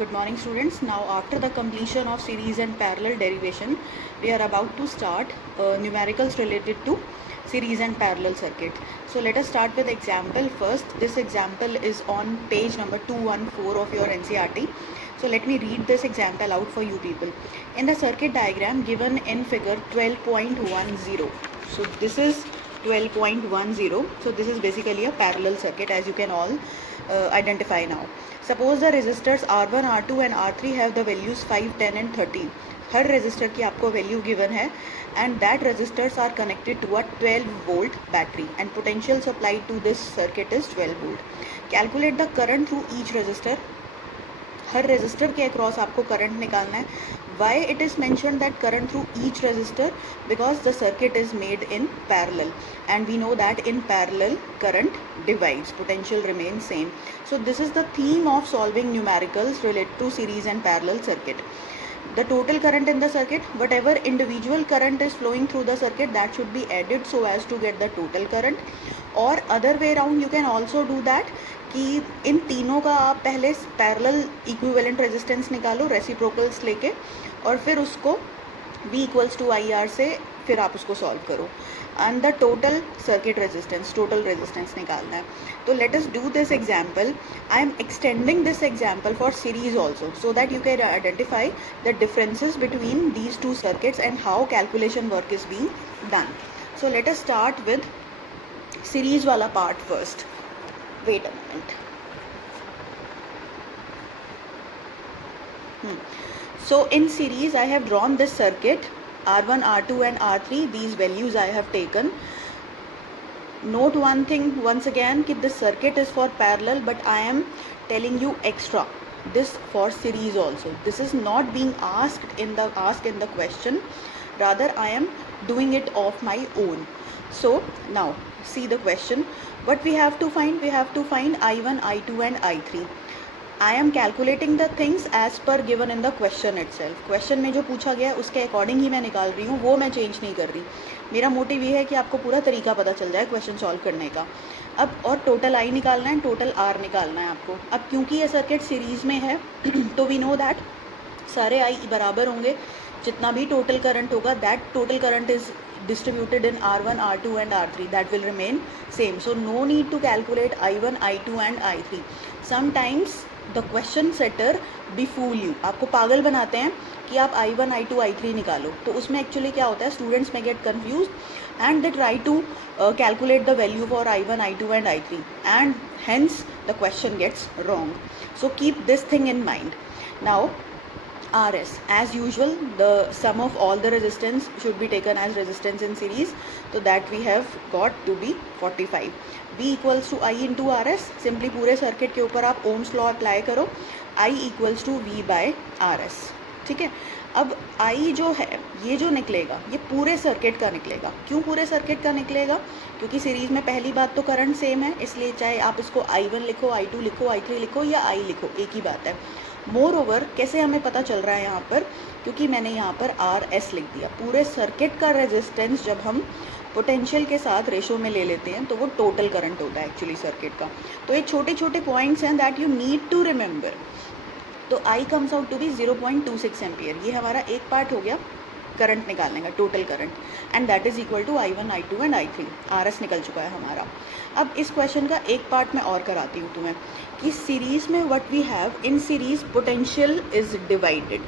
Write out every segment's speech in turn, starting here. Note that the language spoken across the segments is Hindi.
Good morning students. Now after the completion of series and parallel derivation, we are about to start numericals related to series and parallel circuit. So let us start with example first. This example is on page number 214 of your NCERT. So let me read this example out for you people. In the circuit diagram given in figure 12.10. So this is 12.10. So this is basically a parallel circuit, as you can all identify now. Suppose the resistors R1, R2 and R3 have the values 5, 10 and 30. Her resistor की आपको value given है and that resistors are connected to a 12 volt battery and potential supplied to this circuit is 12 volt. Calculate the current through each resistor. हर रेजिस्टर के अक्रॉस आपको करंट निकालना है. Why it is mention that current through each resistor? Because the circuit is made in parallel and we know that in parallel current divides, potential remain same. So this is the theme of solving numericals related to series and parallel circuit. The total current in the circuit, whatever individual current is flowing through the circuit, that should be added so as to get the total current. or other way around you can also do that कि इन तीनों का आप पहले पैरेलल इक्विवेलेंट रेजिस्टेंस निकालो रेसिप्रोकल्स लेके और फिर उसको V इक्वल्स टू IR से फिर आप उसको सॉल्व करो and the total circuit resistance, total resistance निकालना है. तो let us do this example. I am extending this example for series also so that you can identify the differences between these two circuits and how calculation work is being done. So let us start with series वाला part first. Wait a minute. So in series I have drawn this circuit R1, R2 and R3. These values I have taken. Note one thing once again कि this circuit is for parallel but I am telling you extra this for series also. This is not being asked in the question. Rather I am doing it of my own. So now see the question. What we have to find? We have to find I1, I2 and I3. I am calculating the things as per given in the question itself. Question में जो पूछा गया उसके अकॉर्डिंग ही मैं निकाल रही हूँ, वो मैं चेंज नहीं कर रही. मेरा मोटिव ये है कि आपको पूरा तरीका पता चल जाए क्वेश्चन सॉल्व करने का. अब और टोटल I निकालना है, टोटल R निकालना है आपको. अब क्योंकि ये सर्किट सीरीज़ में है तो वी नो दैट सारे I बराबर होंगे. जितना भी टोटल करंट होगा that total current is distributed in R1, R2 and R3 that will remain same. So no need to calculate I1, I2 and I3. Sometimes the question setter befool you. आपको पागल बनाते हैं कि आप I1, I2, I3 निकालो. तो उसमें एक्चुअली क्या होता है, स्टूडेंट्स में gate confused and they try to calculate the value for I1, I2 and I3 and hence the question gets wrong. So keep this thing in mind. Now RS, as usual the sum of all the resistance should be taken as resistance in series, so that we have got to be 45. V equals to I into RS. Simply पूरे सर्किट के ऊपर आप ओम्स लॉ अप्लाई करो. I equals to V by RS. ठीक है. अब I जो है ये जो निकलेगा ये पूरे सर्किट का निकलेगा. क्यों पूरे सर्किट का निकलेगा? क्योंकि सीरीज़ में पहली बात तो करंट सेम है, इसलिए चाहे आप इसको I1 लिखो, I2 लिखो, I3 लिखो या I लिखो, एक ही बात है. मोर ओवर कैसे हमें पता चल रहा है यहाँ पर? क्योंकि मैंने यहाँ पर RS लिख दिया. पूरे सर्किट का रेजिस्टेंस जब हम पोटेंशियल के साथ रेशो में ले लेते हैं तो वो टोटल करंट होता है एक्चुअली सर्किट का. तो ये छोटे छोटे पॉइंट्स हैं that you need to remember. तो I comes out to be 0.26 ampere. ये हमारा एक पार्ट हो गया करंट निकालने का, total current, and that is equal to I1, I2 and I3. RS निकल चुका है हमारा. अब इस क्वेश्चन का एक पार्ट मैं और कराती हूँ तुम्हें कि सीरीज़ में what we have in series potential is divided.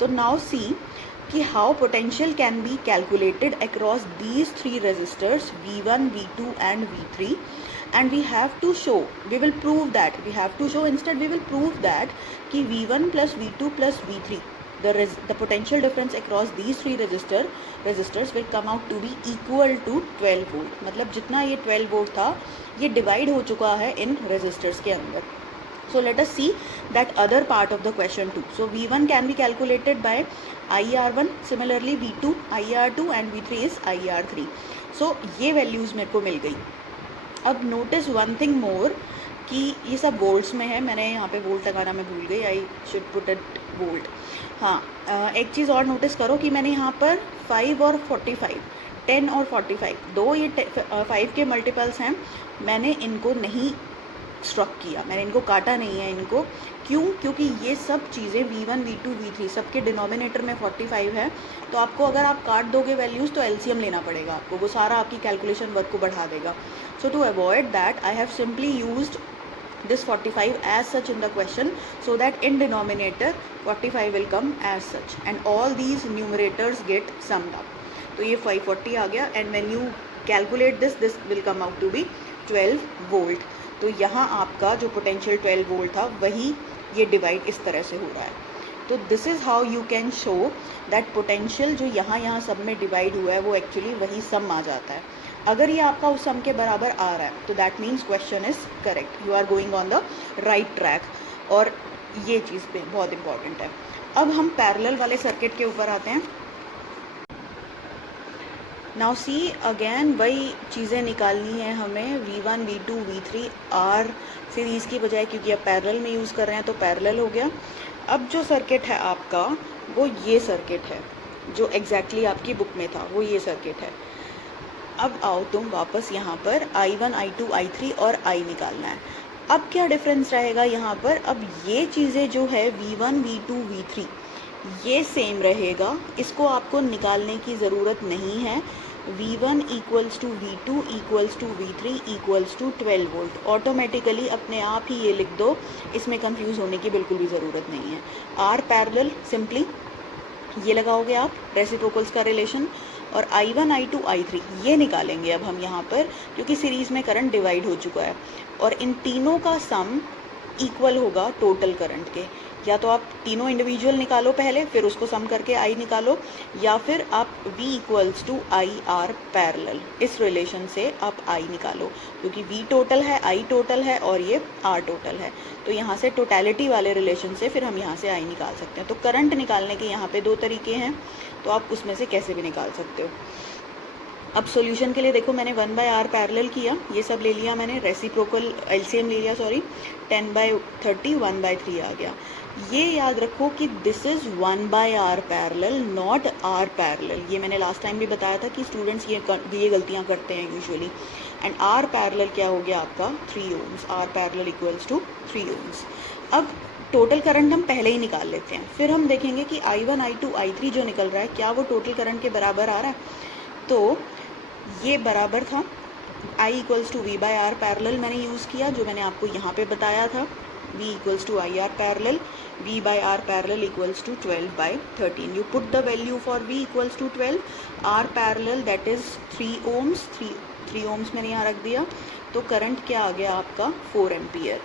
तो नाउ सी कि how potential can be calculated across these three resistors V1, V2 and V3 and we have to show, we will prove that, we have to show instead we will prove that कि V1 plus V2 plus V3 the potential difference across these three resistors will come out to be equal to 12 volt. मतलब जितना ये 12 volt था ये डिवाइड हो चुका है इन resistors के अंदर. So let us see that other part of the question too. So V1 can be calculated by IR1, similarly V2 IR2 and V3 is IR3. So ये values मेरे को मिल गई. अब notice one thing more कि ये सब वोल्ट्स में है. मैंने यहाँ पे वोल्ट लगाना मैं भूल गई. I should put it volt. हाँ, एक चीज़ और नोटिस करो कि मैंने यहाँ पर 5 और 45, 10 और 45 दो ये 5 के मल्टीपल्स हैं. मैंने इनको नहीं स्ट्रक किया, मैंने इनको काटा नहीं है इनको। क्यों? क्योंकि ये सब चीज़ें V1 V2 V3 सबके डिनोमिनेटर में 45 है, तो आपको अगर आप काट दोगे वैल्यूज़ तो एलसीएम लेना पड़ेगा आपको, वो सारा आपकी कैलकुलेशन वर्क को बढ़ा देगा। So to avoid that I have simply used this 45 as such in the question, so that in denominator 45 will come as such and all these numerators get summed up. तो ये 540 आ गया and when you calculate this will come out to be 12 volt. तो यहाँ आपका जो पोटेंशियल 12 वोल्ट था वही ये डिवाइड इस तरह से हो रहा है। तो this is how you can show that potential जो यहाँ सब में डिवाइड हुआ है वो एक्चुअली वही सम आ जाता है। अगर ये आपका उस सम के बराबर आ रहा है तो that means question is correct, you are going on the right track, और ये चीज़ पे बहुत इंपॉर्टेंट है। अब हम पैरेलल वाले सर्किट के ऊपर आते हैं। नाउ सी अगेन वही चीज़ें निकालनी है हमें, V1 V2 V3 R series की बजाय, क्योंकि अब पैरेलल में यूज़ कर रहे हैं तो पैरेलल हो गया। अब जो सर्किट है आपका वो ये सर्किट है जो एग्जैक्टली आपकी बुक में था, वो ये सर्किट है। अब आओ तुम वापस यहाँ पर I1 I2 I3 और I निकालना है। अब क्या डिफरेंस रहेगा यहाँ पर? अब ये चीज़ें जो है V1 V2 V3 ये सेम रहेगा, इसको आपको निकालने की ज़रूरत नहीं है। V1 equals to V2 equals to V3 equals to 12 volt, automatically अपने आप ही ये लिख दो, इसमें कंफ्यूज होने की बिल्कुल भी ज़रूरत नहीं है। R पैरेलल सिंपली ये लगाओगे आप, रेसिप्रोकल्स का रिलेशन, और I1 I2 I3 ये निकालेंगे अब हम यहाँ पर, क्योंकि सीरीज़ में करंट डिवाइड हो चुका है और इन तीनों का सम इक्वल होगा टोटल करंट के। या तो आप तीनों इंडिविजुअल निकालो पहले, फिर उसको सम करके I निकालो, या फिर आप V equals to I R parallel, इस रिलेशन से आप I निकालो, क्योंकि V टोटल है, I टोटल है और ये R टोटल है। तो यहाँ से टोटलिटी वाले रिलेशन से फिर हम यहाँ से I निकाल सकते हैं। तो करंट निकालने के यहाँ पे दो तरीके हैं, तो आप उसमें से कैसे भी निकाल सकते हो। अब सॉल्यूशन के लिए देखो, मैंने 1/R पैरेलल किया, ये सब ले लिया मैंने, रेसिप्रोकल एलसीएम ले लिया, सॉरी 10/30 1/3 आ गया। ये याद रखो कि this is 1/R parallel not R parallel. ये मैंने लास्ट टाइम भी बताया था कि स्टूडेंट्स ये गलतियाँ करते हैं यूजुअली। एंड R पैरेलल क्या हो गया आपका 3 ohms, R parallel equals to 3 ohms। अब टोटल करंट हम पहले ही निकाल लेते हैं, फिर हम देखेंगे कि I1 I2 I3 जो निकल रहा है क्या वो टोटल करंट के बराबर आ रहा है। तो ये बराबर था, I equals to V/R parallel मैंने यूज़ किया, जो मैंने आपको यहाँ पे बताया था, V equals to IR parallel, V/R parallel equals to 12/13। You put the value for V equals to 12, R parallel that is 3 ohms, 3 ohms मैंने यहाँ रख दिया। तो करंट क्या आ गया आपका 4 एम्पियर।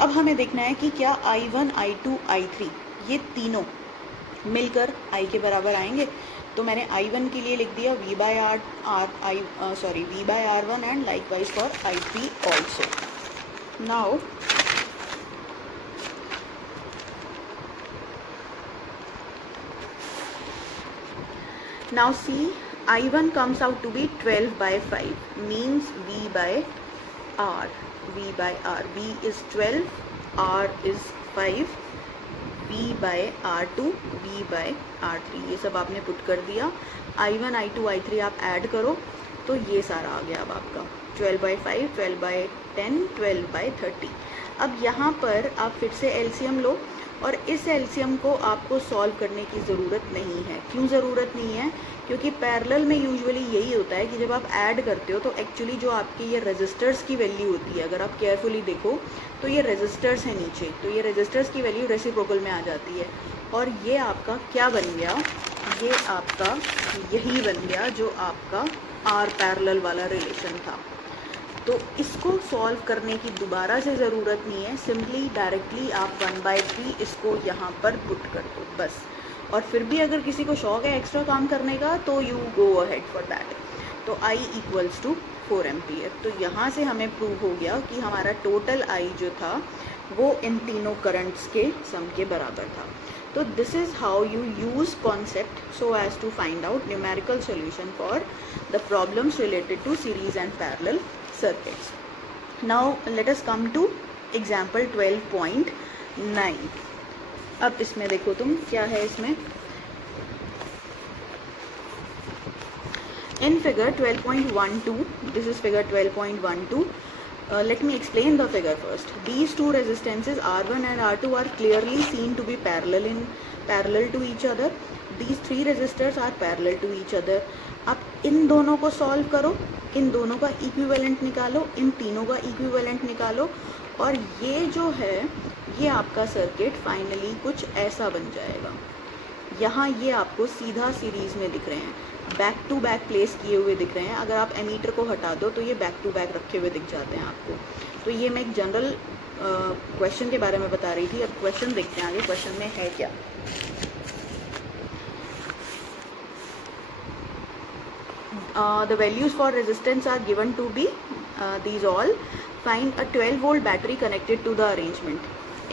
अब हमें देखना है कि क्या I1 I2 I3 ये तीनों मिलकर I के बराबर आएंगे। तो मैंने I1 के लिए लिख दिया V/R1 and likewise for I3 also. Now see, I1 comes out to be 12/5, means V/R. V is 12, R is 5, V/R2, V/R3, ये सब आपने पुट कर दिया। I1 I2 I3 आप ऐड करो तो ये सारा आ गया अब आपका 12/5, 12/10, 12/30। अब यहाँ पर आप फिर से एलसीएम लो, और इस एलसीएम को आपको सॉल्व करने की ज़रूरत नहीं है। क्यों ज़रूरत नहीं है? क्योंकि पैरेलल में यूजुअली यही होता है कि जब आप ऐड करते हो तो एक्चुअली जो आपकी ये रेजिस्टर्स की वैल्यू होती है, अगर आप केयरफुली देखो तो ये रेजिस्टर्स हैं नीचे, तो ये रेजिस्टर्स की वैल्यू रेसिप्रोकल में आ जाती है। और ये आपका क्या बन गया? ये आपका यही बन गया जो आपका R पैरेलल वाला रिलेशन था। तो इसको सॉल्व करने की दोबारा से ज़रूरत नहीं है, सिंपली डायरेक्टली आप 1/3 इसको यहाँ पर पुट कर दो बस। और फिर भी अगर किसी को शौक है एक्स्ट्रा काम करने का तो you go ahead for that. तो I इक्वल्स टू 4 एम्पियर। तो यहाँ से हमें प्रूव हो गया कि हमारा टोटल I जो था वो इन तीनों करंट्स के सम के बराबर था। तो this is how you use concept so as to find out numerical solution for the problems related to series and parallel circuits. Now let us come to example 12.9. अब इसमें देखो तुम क्या है इसमें, in figure 12.12, this is figure 12.12, let me explain the figure first. These two resistances R1 and R2 are clearly seen to be parallel to each other. These three resistors are parallel to each other. अब इन दोनों को सॉल्व करो, इन दोनों का इक्विवेलेंट निकालो, इन तीनों का इक्विवेलेंट निकालो, और ये जो है ये आपका सर्किट फाइनली कुछ ऐसा बन जाएगा. यहाँ ये आपको सीधा सीरीज में दिख रहे हैं, बैक टू बैक प्लेस किए हुए दिख रहे हैं. अगर आप एमीटर को हटा दो तो ये बैक टू बैक रखे हुए दिख जाते हैं आपको. तो ये मैं एक जनरल क्वेश्चन के बारे में बता रही थी. अब क्वेश्चन देखते हैं आगे, क्वेश्चन में है क्या. The values for resistance are given to be these all. Find a 12 volt battery connected to the arrangement.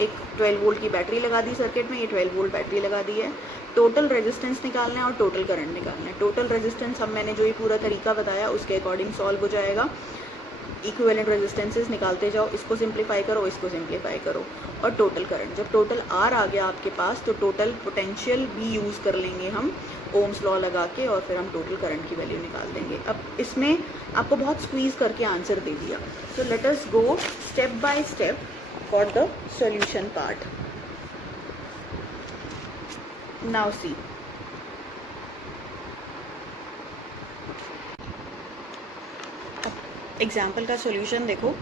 एक 12 वोल्ट की बैटरी लगा दी सर्किट में, ये 12 वोल्ट बैटरी लगा दी है. टोटल रेजिस्टेंस निकालना है और टोटल करंट निकालना है. टोटल रेजिस्टेंस हम मैंने जो ये पूरा तरीका बताया उसके अकॉर्डिंग सॉल्व हो जाएगा. इक्विवेलेंट रेजिस्टेंसेस निकालते जाओ, इसको सिंप्लीफाई करो, इसको सिंप्लीफाई करो, और टोटल करंट. जब टोटल आर आ गया आपके पास तो टोटल पोटेंशियल भी यूज़ कर लेंगे हम ओम्स लॉ लगा के, और फिर हम टोटल करंट की वैल्यू निकाल देंगे. अब इसमें आपको बहुत स्क्वीज़ करके आंसर दे दिया. सो let us go step by step for the solution part. Now see, example का सॉल्यूशन देखो.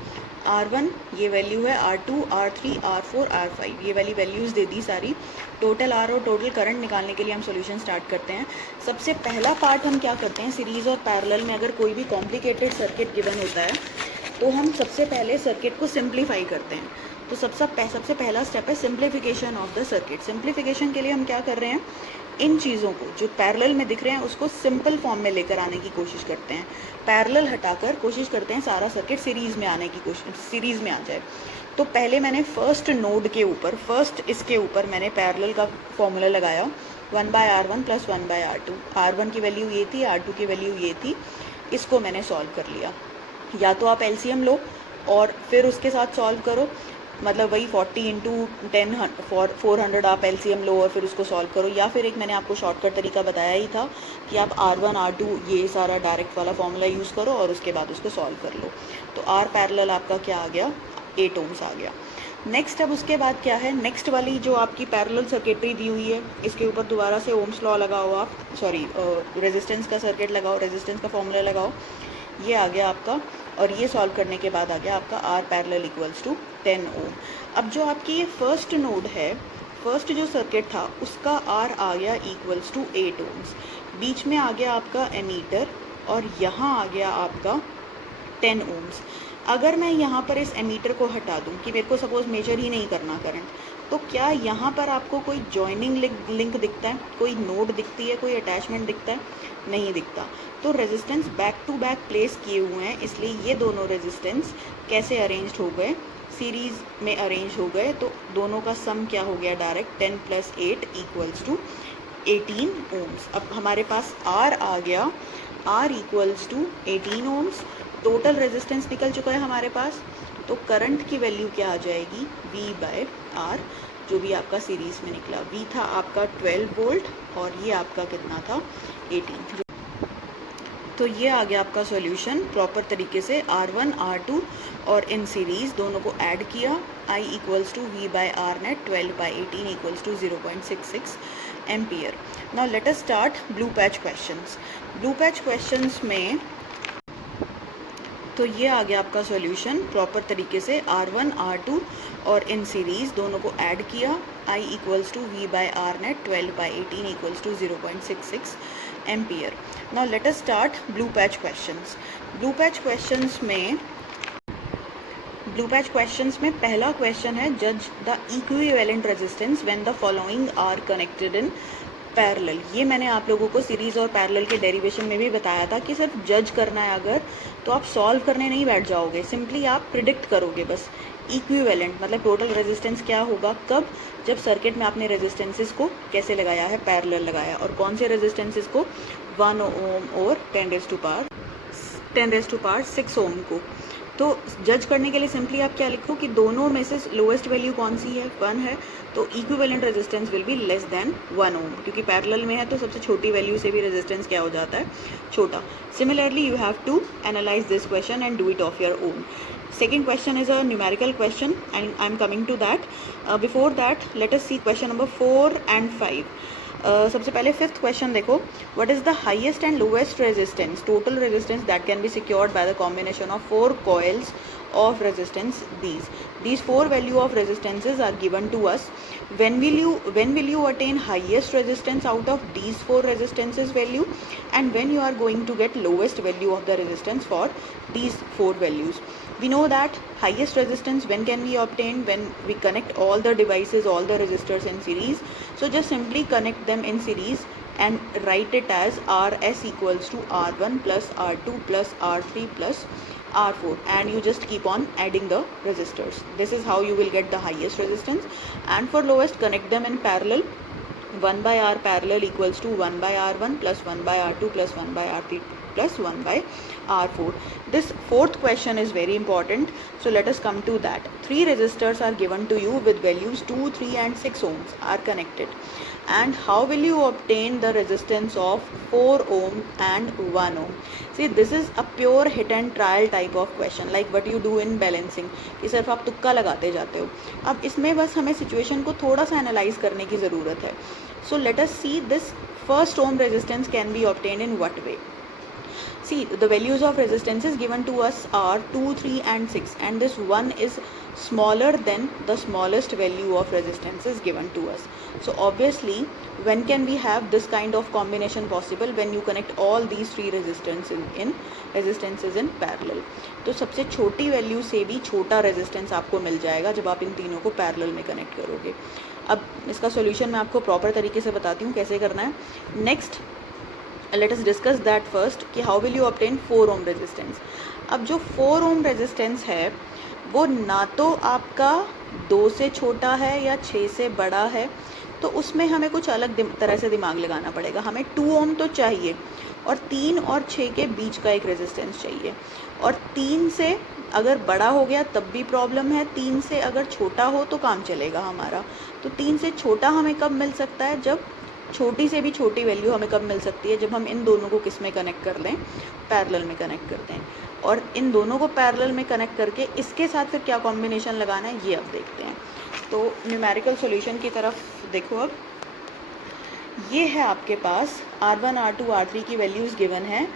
R1 ये वैल्यू है, R2, R3, R4, R5 ये वाली वैल्यूज़ दे दी सारी. टोटल R और टोटल करंट निकालने के लिए हम सॉल्यूशन स्टार्ट करते हैं. सबसे पहला पार्ट हम क्या करते हैं, सीरीज़ और पैरेलल में अगर कोई भी कॉम्प्लिकेटेड सर्किट गिवन होता है तो हम सबसे पहले सर्किट को सिंप्लीफाई करते हैं. तो सबसे पहला स्टेप है simplification of the circuit. Simplification के लिए हम क्या कर रहे हैं, इन चीज़ों को जो पैरेलल में दिख रहे हैं उसको सिंपल फॉर्म में लेकर आने की कोशिश करते हैं. पैरेलल हटाकर कोशिश करते हैं सारा सर्किट सीरीज़ में आने की सीरीज़ में आ जाए. तो पहले मैंने फर्स्ट नोड के ऊपर, इसके ऊपर मैंने पैरेलल का फॉर्मूला लगाया, 1/R1 + 1/R2. R1 की वैल्यू ये थी, R2 की वैल्यू ये थी. इसको मैंने सॉल्व कर लिया. या तो आप एलसीएम लो और फिर उसके साथ सॉल्व करो, मतलब वही 40 × 10 400 आप एलसीएम लो और फिर उसको सॉल्व करो. या फिर एक मैंने आपको शॉर्टकट तरीका बताया ही था कि आप R1 R2 ये सारा डायरेक्ट वाला फॉर्मूला यूज़ करो और उसके बाद उसको सॉल्व कर लो. तो R पैरेलल आपका क्या आ गया, 8 ओम्स आ गया. नेक्स्ट अब उसके बाद क्या है, नेक्स्ट वाली जो आपकी पैरेलल सर्किटरी दी हुई है इसके ऊपर दोबारा से ओम्स लॉ लगाओ आप, सॉरी रेजिस्टेंस का सर्किट लगाओ, रेजिस्टेंस का फॉर्मूला लगाओ. ये आ गया आपका, और ये सॉल्व करने के बाद आ गया आपका R पैरेलल = 10 ओम. अब जो आपकी ये फर्स्ट नोड है, फर्स्ट जो सर्किट था उसका R आ गया = 8 ओम्स. बीच में आ गया आपका एमीटर और यहाँ आ गया आपका 10 ओम्स. अगर मैं यहाँ पर इस एमीटर को हटा दूँ कि मेरे को सपोज़ मेजर ही नहीं करना करंट, तो क्या यहाँ पर आपको कोई जॉइनिंग लिंक दिखता है, कोई नोड दिखती है, कोई अटैचमेंट दिखता है? नहीं दिखता. तो resistance back to back place किए हुए हैं, इसलिए ये दोनों रेजिस्टेंस कैसे अरेंज्ड हो गए, सीरीज़ में अरेंज हो गए. तो दोनों का सम क्या हो गया डायरेक्ट, 10 + 8 = 18 ओम्स. अब हमारे पास R आ गया, R = 18 ओम्स. टोटल रेजिस्टेंस निकल चुका है हमारे पास. तो करंट की वैल्यू क्या आ जाएगी, V/R, जो भी आपका सीरीज़ में निकला. V था आपका 12 वोल्ट और ये आपका कितना था, 18. तो ये आ गया आपका सॉल्यूशन प्रॉपर तरीके से. R1 R2 और इन सीरीज़ दोनों को ऐड किया. I = V/R net 12/18 = 0.66 ampere. Now let us start blue patch questions. Blue patch questions में तो ये आ गया आपका सॉल्यूशन प्रॉपर तरीके से. R1 R2 और इन सीरीज़ दोनों को ऐड किया. I = V/R net 12/18 = 0.66 ampere. Now let us start blue patch questions. Blue patch questions में पहला क्वेश्चन है, जज the equivalent resistance when the following are connected in parallel. ये मैंने आप लोगों को सीरीज़ और पैरेलल के डेरिवेशन में भी बताया था कि सिर्फ जज करना है अगर, तो आप सॉल्व करने नहीं बैठ जाओगे, सिंपली आप प्रिडिक्ट करोगे बस. इक्विवेलेंट मतलब टोटल रेजिस्टेंस क्या होगा, कब, जब सर्किट में आपने रेजिस्टेंसेस को कैसे लगाया है, पैरेलल लगाया. और कौन से रेजिस्टेंसेस को, 1 ओम और 10⁻6 ओम को. तो जज करने के लिए सिंपली आप क्या लिखो कि दोनों में से लोएस्ट वैल्यू कौन सी है, 1 है, तो equivalent resistance will be less than 1 ओम, क्योंकि पैरेलल में है तो सबसे छोटी वैल्यू से भी रेजिस्टेंस क्या हो जाता है, छोटा. Similarly you have to analyse this question and do it of your own. Second question is a numerical question and I'm coming to that. Before that, let us see question number 4 and 5. सबसे पहले फिफ्थ क्वेश्चन देखो, what is the highest and lowest resistance, total resistance that can be secured by the combination of 4 coils of resistance. These 4 value of resistances are given to us. When will you attain highest resistance out of these 4 resistances value, and when you are going to get lowest value of the resistance for these 4 values. We know that highest resistance when can be obtained, when we connect all the devices, all the resistors in series. So just simply connect them in series and write it as Rs equals to R1 plus R2 plus R3 plus R4, and you just keep on adding the resistors. This is how you will get the highest resistance. And for lowest, connect them in parallel. 1 by R parallel equals to 1 by R1 plus 1 by R2 plus 1 by R3 plus 1 by R4. This fourth question is very important, so let us come to that. 3 resistors are given to you with values 2, 3 and 6 ohms are connected. And how will you obtain the resistance of 4 ohm and 1 ohm? See, this is a pure hit and trial type of question, like what you do in balancing, कि सिर्फ आप तुक्का लगाते जाते हो. अब इसमें बस हमें सिचुएशन को थोड़ा सा एनालाइज करने की ज़रूरत है. So let us see this first ohm resistance can be obtained in what way. See, the values of resistances given to us are 2, 3 and 6, and this one is smaller than the smallest value of resistance is given to us. So obviously, when can we have this kind of combination possible? When you connect all these 3 resistances in parallel. तो सबसे छोटी वैल्यू से भी छोटा रेजिस्टेंस आपको मिल जाएगा जब आप इन तीनों को पैरेलल में कनेक्ट करोगे. अब इसका सॉल्यूशन मैं आपको प्रॉपर तरीके से बताती हूँ कैसे करना है. Next let us discuss that first कि how will you obtain 4 ohm resistance. अब जो 4 ओम रेजिस्टेंस है वो ना तो आपका 2 से छोटा है या 6 से बड़ा है, तो उसमें हमें कुछ अलग तरह से दिमाग लगाना पड़ेगा. हमें 2 ओम तो चाहिए और 3 और 6 के बीच का एक रेजिस्टेंस चाहिए. और 3 से अगर बड़ा हो गया तब भी प्रॉब्लम है, 3 से अगर छोटा हो तो काम चलेगा हमारा. तो 3 से छोटा हमें कब मिल सकता है, जब छोटी से भी छोटी वैल्यू हमें कब मिल सकती है, जब हम इन दोनों को किस में कनेक्ट कर लें, पैरेलल में कनेक्ट करते हैं. और इन दोनों को पैरेलल में कनेक्ट करके इसके साथ फिर क्या कॉम्बिनेशन लगाना है ये अब देखते हैं. तो न्यूमेरिकल सॉल्यूशन की तरफ देखो. अब ये है आपके पास R1, R2, R3 की वैल्यूज़ गिवन है.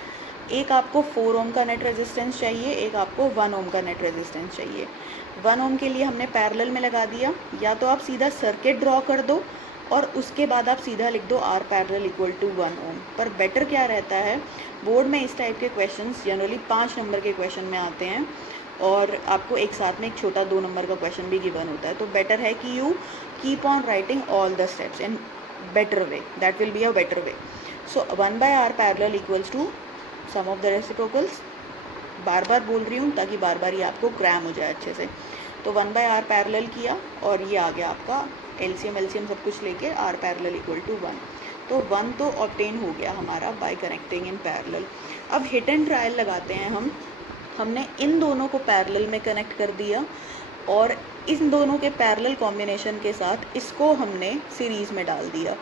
एक आपको 4 ओम का नेट रेजिस्टेंस चाहिए, एक आपको 1 ओम का नेट रेजिस्टेंस चाहिए. 1 ओम के लिए हमने पैरेलल में लगा दिया. या तो आप सीधा सर्किट ड्रॉ कर दो और उसके बाद आप सीधा लिख दो R पैरेलल इक्वल टू 1 ओम. पर बेटर क्या रहता है, बोर्ड में इस टाइप के क्वेश्चंस जनरली 5 नंबर के क्वेश्चन में आते हैं और आपको एक साथ में एक छोटा 2 नंबर का क्वेश्चन भी गिवन होता है. तो बेटर है कि you keep on writing all the steps in better way, that will be a better way. So 1 by R parallel equals to sum of the reciprocals. बार बार बोल रही हूँ ताकि बार बार ये आपको क्रैम हो जाए अच्छे से. तो 1 बाय R पैरेलल किया और ये आ गया आपका एलसीएम सब कुछ लेके R पैरेलल इक्वल टू 1. तो 1 तो ऑब्टेन हो गया हमारा बाय कनेक्टिंग इन पैरेलल. अब हिट एंड ट्रायल लगाते हैं हम. हमने इन दोनों को पैरेलल में कनेक्ट कर दिया और इन दोनों के पैरेलल कॉम्बिनेशन के साथ इसको हमने सीरीज़ में डाल दिया,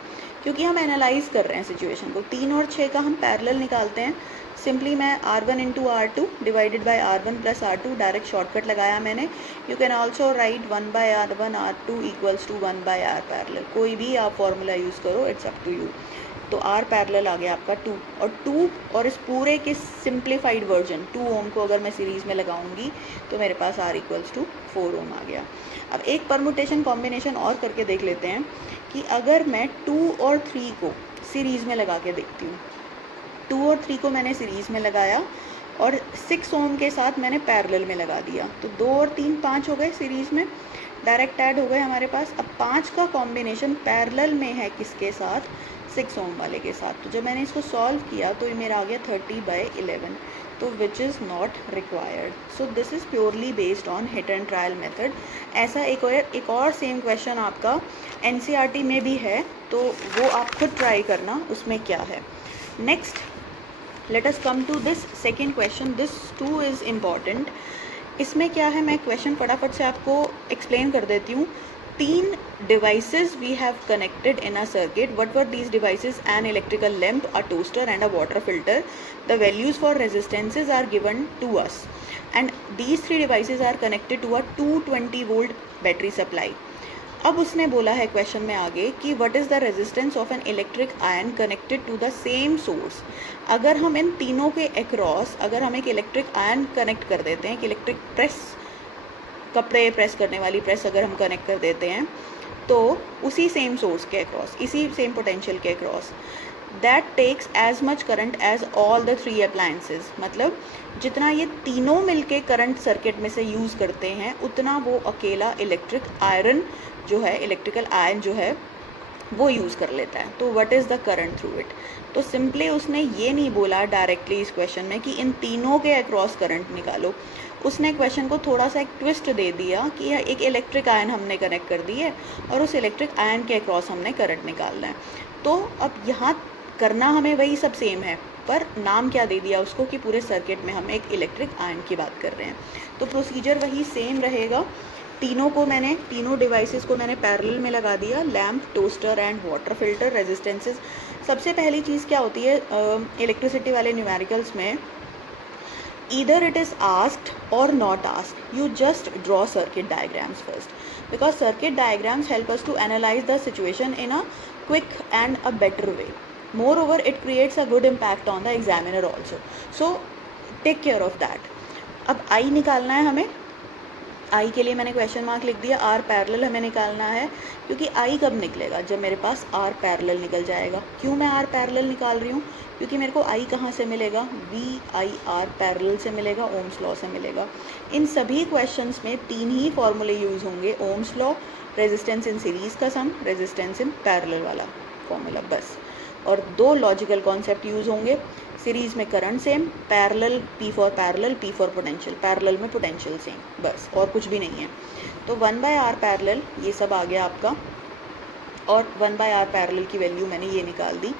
क्योंकि हम एनालाइज कर रहे हैं सिचुएशन को. 3 और 6 का हम पैरेलल निकालते हैं. सिंपली मैं R1 into R2 divided by R1 plus R2 direct shortcut लगाया मैंने. You can also write 1 by R1 R2 equals to 1 by R parallel. कोई भी आप फॉर्मूला यूज़ करो, इट्स अप टू यू. तो R पैरेलल आ गया आपका 2 और 2 और इस पूरे के सिंप्लीफाइड वर्जन 2 ओम को अगर मैं सीरीज़ में लगाऊंगी तो मेरे पास R इक्वल्स टू 4 ओम आ गया. अब एक परमुटेशन कॉम्बिनेशन और करके देख लेते हैं कि अगर मैं 2 और 3 को सीरीज़ में लगा के देखती हूँ. 2 और 3 को मैंने सीरीज़ में लगाया और 6 ओम के साथ मैंने पैरेलल में लगा दिया. तो 2 और 3 5 हो गए सीरीज़ में, डायरेक्ट ऐड हो गए हमारे पास. अब 5 का कॉम्बिनेशन पैरेलल में है किसके साथ, 6 ओम वाले के साथ. तो जब मैंने इसको सॉल्व किया तो ये मेरा आ गया 30/11, तो which is not required. So this is purely based on hit and trial method. ऐसा एक और सेम क्वेश्चन आपका NCERT में भी है, तो वो आप खुद ट्राई करना उसमें क्या है. Next let us come to this second question. This too is important. इसमें क्या है, मैं क्वेश्चन फटाफट से आपको एक्सप्लेन कर देती हूँ. तीन devices we have connected in a circuit. What were these devices? An electrical lamp, a toaster and a water filter. The values for resistances are given to us and these three devices are connected to a 220 volt battery supply. अब उसने बोला है क्वेश्चन में आगे कि what is the resistance of an electric iron connected to the same source. अगर हम इन तीनों के अक्रॉस अगर हम एक इलेक्ट्रिक आयन कनेक्ट कर देते हैं, कि इलेक्ट्रिक प्रेस, कपड़े प्रेस करने वाली प्रेस अगर हम कनेक्ट कर देते हैं तो उसी सेम सोर्स के अक्रॉस, इसी सेम पोटेंशियल के across, that takes as much current as all the three appliances. मतलब जितना ये तीनों मिलके करंट सर्किट में से यूज़ करते हैं उतना वो अकेला इलेक्ट्रिक आयरन जो है, इलेक्ट्रिकल आयन जो है वो यूज़ कर लेता है. तो what is the current through it. तो सिंपली उसने ये नहीं बोला डायरेक्टली इस क्वेश्चन में कि इन तीनों के अक्रॉस करंट निकालो. उसने क्वेश्चन को थोड़ा सा एक ट्विस्ट दे दिया कि एक इलेक्ट्रिक आयन हमने कनेक्ट कर दी है और उस इलेक्ट्रिक आयन के अक्रॉस हमने करंट निकालना है. तो अब यहाँ करना हमें वही सब सेम है, पर नाम क्या दे दिया उसको कि पूरे सर्किट में हम एक इलेक्ट्रिक आयन की बात कर रहे हैं. तो प्रोसीजर वही सेम रहेगा. तीनों डिवाइसेस को मैंने पैरेलल में लगा दिया, lamp, toaster and water filter. Resistances, सबसे पहली चीज़ क्या होती है इलेक्ट्रिसिटी वाले न्यूमेरिकल्स में, either it is asked or not asked, you just draw circuit diagrams first, because circuit diagrams help us to analyze the situation in a quick and a better way. Moreover, it creates a good impact on the examiner also, so take care of that. अब I निकालना है हमें. I के लिए मैंने क्वेश्चन मार्क लिख दिया. R पैरेलल हमें निकालना है, क्योंकि I कब निकलेगा, जब मेरे पास R पैरेलल निकल जाएगा. क्यों मैं R पैरेलल निकाल रही हूँ, क्योंकि मेरे को I कहाँ से मिलेगा, VIR पैरेलल से मिलेगा, ओम्स लॉ से मिलेगा. इन सभी क्वेश्चंस में तीन ही फॉर्मूले यूज़ होंगे, Ohm's law, resistance in series का सम, रेजिस्टेंस इन पैरेलल वाला फॉर्मूला, बस. और दो लॉजिकल कॉन्सेप्ट यूज़ होंगे. सीरीज़ में current same, parallel P for potential, parallel में पोटेंशियल सेम, बस और कुछ भी नहीं है. तो 1/R पैरेलल ये सब आ गया आपका, और 1/R पैरेलल की वैल्यू मैंने ये निकाल दी.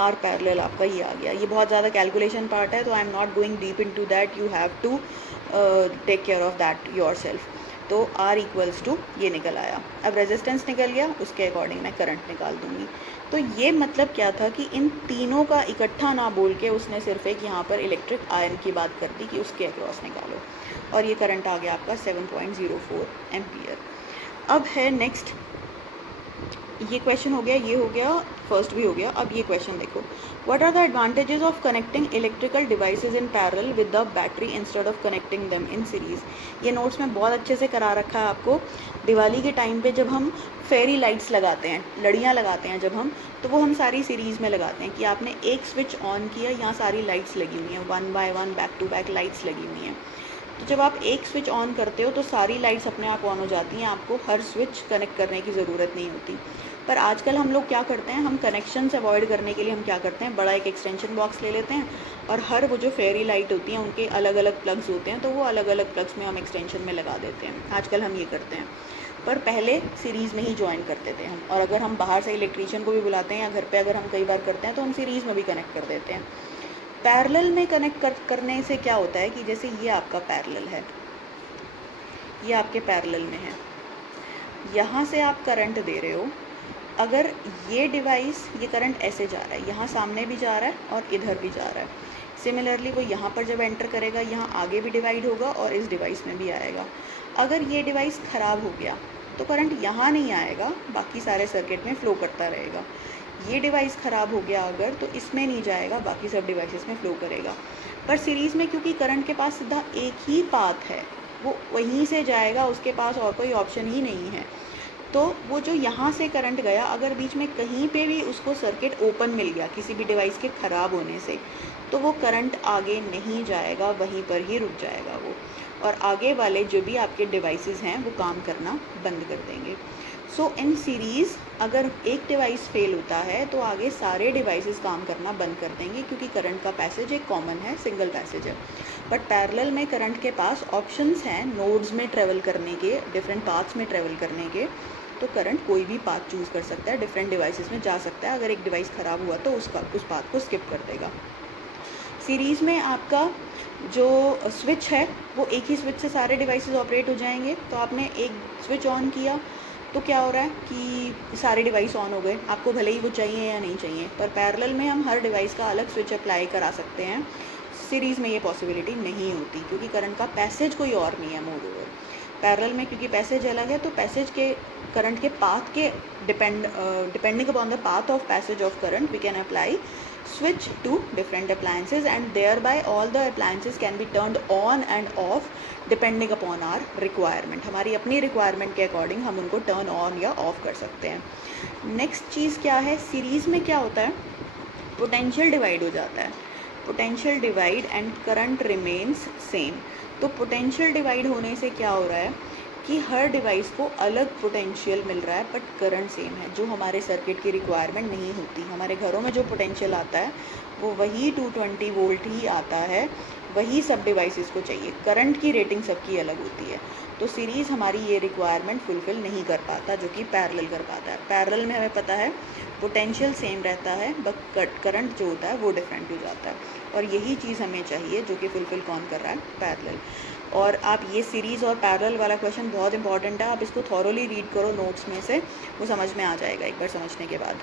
R पैरेलल आपका ये आ गया. ये बहुत ज़्यादा कैलकुलेशन पार्ट है, तो I am not going deep into that, you have to take care of that yourself. तो R इक्वल्स टू ये निकल आया. अब रेजिस्टेंस निकल गया, उसके अकॉर्डिंग मैं करंट निकाल दूंगी. तो ये मतलब क्या था कि इन तीनों का इकट्ठा ना बोल के उसने सिर्फ एक यहाँ पर इलेक्ट्रिक आयन की बात कर दी कि उसके अक्रॉस निकालो, और ये करंट आ गया आपका 7.04 एम्पियर. अब है नेक्स्ट, ये क्वेश्चन हो गया, ये हो गया, फर्स्ट भी हो गया. अब ये क्वेश्चन देखो, what are the advantages of connecting electrical devices in parallel with the battery instead of connecting them in series. ये नोट्स में बहुत अच्छे से करा रखा है आपको. दिवाली के टाइम पे जब हम फेरी लाइट्स लगाते हैं, लड़ियाँ लगाते हैं जब हम, तो वो हम सारी सीरीज़ में लगाते हैं कि आपने एक स्विच ऑन किया, यहाँ सारी लाइट्स लगी हुई हैं, 1 by 1 back to back lights लगी हुई हैं. तो जब आप एक स्विच ऑन करते हो तो सारी लाइट्स अपने आप ऑन हो जाती हैं, आपको हर स्विच कनेक्ट करने की ज़रूरत नहीं होती. पर आजकल हम लोग क्या करते हैं, हम कनेक्शन से अवॉइड करने के लिए हम क्या करते हैं, बड़ा एक एक्सटेंशन बॉक्स ले लेते हैं और हर वो जो फेरी लाइट होती हैं उनके अलग अलग प्लग्स होते हैं, तो वो अलग अलग प्लग्स में हम एक्सटेंशन में लगा देते हैं. आजकल हम ये करते हैं, पर पहले सीरीज़ में ही ज्वाइन करते थे हम. और अगर हम बाहर से इलेक्ट्रीशियन को भी बुलाते हैं या घर पे अगर हम कई बार करते हैं तो हम सीरीज़ में भी कनेक्ट कर देते हैं. पैरेलल में कनेक्ट करने से क्या होता है कि जैसे ये आपका पैरेलल है, ये आपके पैरेलल में है, यहाँ से आप करंट दे रहे हो. अगर ये डिवाइस, ये करंट ऐसे जा रहा है, यहाँ सामने भी जा रहा है और इधर भी जा रहा है. सिमिलरली वो यहाँ पर जब एंटर करेगा, यहाँ आगे भी डिवाइड होगा और इस डिवाइस में भी आएगा. अगर ये डिवाइस ख़राब हो गया तो करंट यहाँ नहीं आएगा, बाकी सारे सर्किट में फ़्लो करता रहेगा. ये डिवाइस ख़राब हो गया अगर, तो इसमें नहीं जाएगा, बाकी सब डिवाइसेस में फ़्लो करेगा. पर सीरीज़ में क्योंकि करंट के पास सीधा एक ही पाथ है, वो वहीं से जाएगा, उसके पास और कोई ऑप्शन ही नहीं है. तो वो जो यहाँ से करंट गया, अगर बीच में कहीं पे भी उसको सर्किट ओपन मिल गया किसी भी डिवाइस के ख़राब होने से, तो वो करंट आगे नहीं जाएगा, वहीं पर ही रुक जाएगा वो, और आगे वाले जो भी आपके डिवाइसेस हैं वो काम करना बंद कर देंगे. सो इन सीरीज़ अगर एक डिवाइस फेल होता है तो आगे सारे डिवाइसेस काम करना बंद कर देंगे, क्योंकि करंट का पैसेज एक कॉमन है, सिंगल पैसेज है. बट पैरेलल में करंट के पास ऑप्शंस हैं नोड्स में ट्रेवल करने के, डिफरेंट पाथ्स में ट्रेवल करने के. तो करंट कोई भी पाथ चूज़ कर सकता है, डिफरेंट डिवाइसेस में जा सकता है. अगर एक डिवाइस ख़राब हुआ तो उस पाथ को स्किप कर देगा. सीरीज़ में आपका जो स्विच है वो एक ही स्विच से सारे डिवाइसेस ऑपरेट हो जाएंगे. तो आपने एक स्विच ऑन किया, तो क्या हो रहा है कि सारे डिवाइस ऑन हो गए, आपको भले ही वो चाहिए या नहीं चाहिए, पर पैरेलल में हम हर डिवाइस का अलग स्विच अप्लाई करा सकते हैं। सीरीज़ में ये पॉसिबिलिटी नहीं होती क्योंकि करंट का पैसेज कोई और नहीं है मोर ओवर। पैरेलल में क्योंकि पैसेज अलग है, तो पैसेज के करंट के पाथ के depending upon the path of passage of current we can apply switch to different appliances, and thereby all the appliances can be turned on and off depending upon our requirement. हमारी अपनी requirement के according हम उनको turn on या off कर सकते हैं। नेक्स्ट चीज़ क्या है, सीरीज़ में क्या होता है, पोटेंशियल डिवाइड हो जाता है, potential divide and current remains same. तो पोटेंशियल डिवाइड होने से क्या हो रहा है कि हर डिवाइस को अलग पोटेंशियल मिल रहा है बट करंट सेम है, जो हमारे सर्किट की रिक्वायरमेंट नहीं होती। हमारे घरों में जो पोटेंशियल आता है वो वही 220 वोल्ट ही आता है, वही सब डिवाइसेस को चाहिए, करंट की रेटिंग सबकी अलग होती है। तो सीरीज़ हमारी ये रिक्वायरमेंट फुलफ़िल नहीं कर पाता जो कि पैरेलल कर पाता है। पैरेलल में हमें पता है पोटेंशियल सेम रहता है बट करंट जो होता है वो डिफरेंट हो जाता है, और यही चीज़ हमें चाहिए जो कि फुलफ़िल कौन कर रहा है, पैरेलल। और आप ये सीरीज़ और पैरेलल वाला क्वेश्चन बहुत इंपॉर्टेंट है, आप इसको थॉरोली रीड करो नोट्स में से, वो समझ में आ जाएगा एक बार समझने के बाद।